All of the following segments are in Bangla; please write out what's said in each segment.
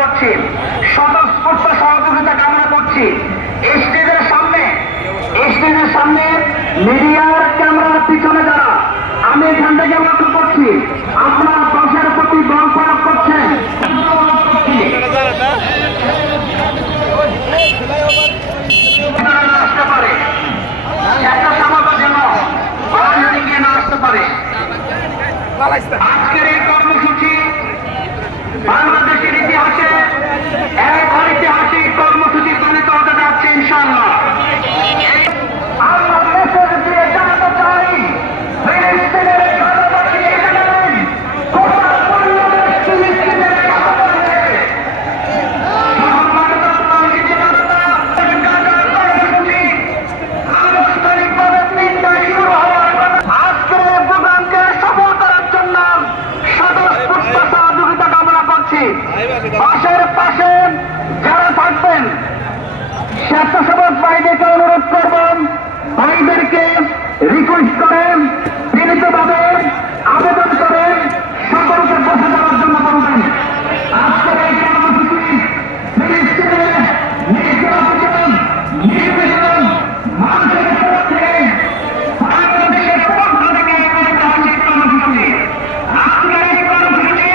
করছি, স্বতঃস্ফূর্ত সহযোগিতা কামনা করছি। স্টেজের সামনে মিডিয়ার ক্যামেরার পিছনে যারা, আমি এখান থেকে লক্ষ্য করছি আপনার দশের প্রতি দল প্রয়োগ করছেন। আসতে পারে একটা সমাবেশ যেন গিয়ে না আসতে পারে। আজকের এই কর্মসূচি বাংলাদেশের ইতিহাসে এক ঐতিহাসিক কর্মসূচি পরিণত হতে যাচ্ছে ইনশাআল্লাহ। আমরা দেশের দিয়ে জানতে চাই ফিলিস্তিনের জনগণকে এখানে গোটা বাংলাদেশ ফিলিস্তিনের পাশের পাশে যারা থাকবেন স্বেচ্ছাসেবক ভাইদেরকে অনুরোধ করবেন, ভাইদেরকে রিকোয়েস্ট করেন, বিনীতভাবে আবেদন করেন সকলকে বসে যাওয়ার জন্য বলবেন। আজকের এই কর্মসূচি ফিলিস্তিনের নির্যাতন নির্যাতন মানুষের পক্ষে বাংলাদেশের পক্ষ থেকে ঐতিহাসিক কর্মসূচি। আজকের এই কর্মসূচি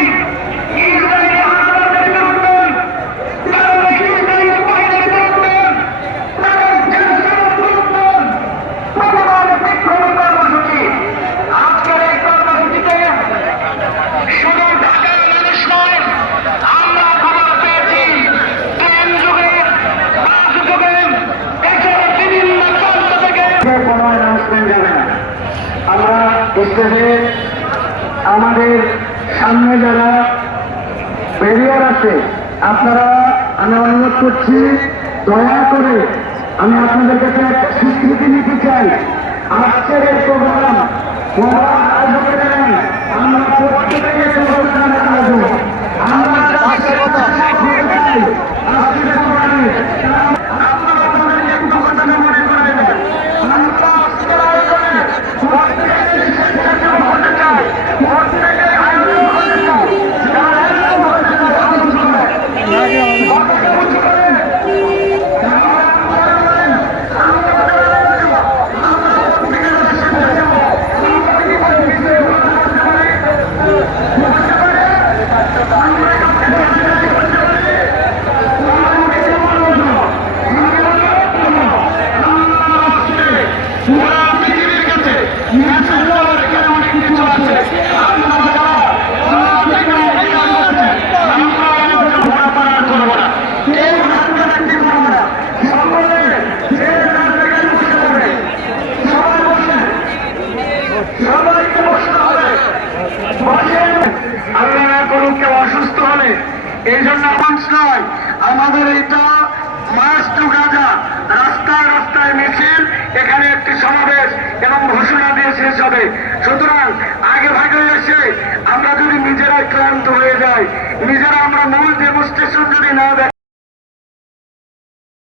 আমরা স্টেজে আমাদের সামনে যারা ব্যারিয়ার আছে আপনারা, আমি অনুরোধ করছি দয়া করে আমি আপনাদের কাছে একটা স্বীকৃতি নিতে চাই। আজকের এই প্রোগ্রাম আমরা প্রত্যেকে অসুস্থ হলে এই জন্য মানুষ নয়, আমাদের এটা মার্চ টু গাজা, রাস্তায় রাস্তায় মিছিল, এখানে একটি সমাবেশ এবং ঘোষণা দিয়ে শেষ হবে। সুতরাং আগে ভাগে এসে আমরা যদি নিজেরাই ক্লান্ত হয়ে যাই, নিজেরা আমরা মূল ডেমনস্ট্রেশন যদি না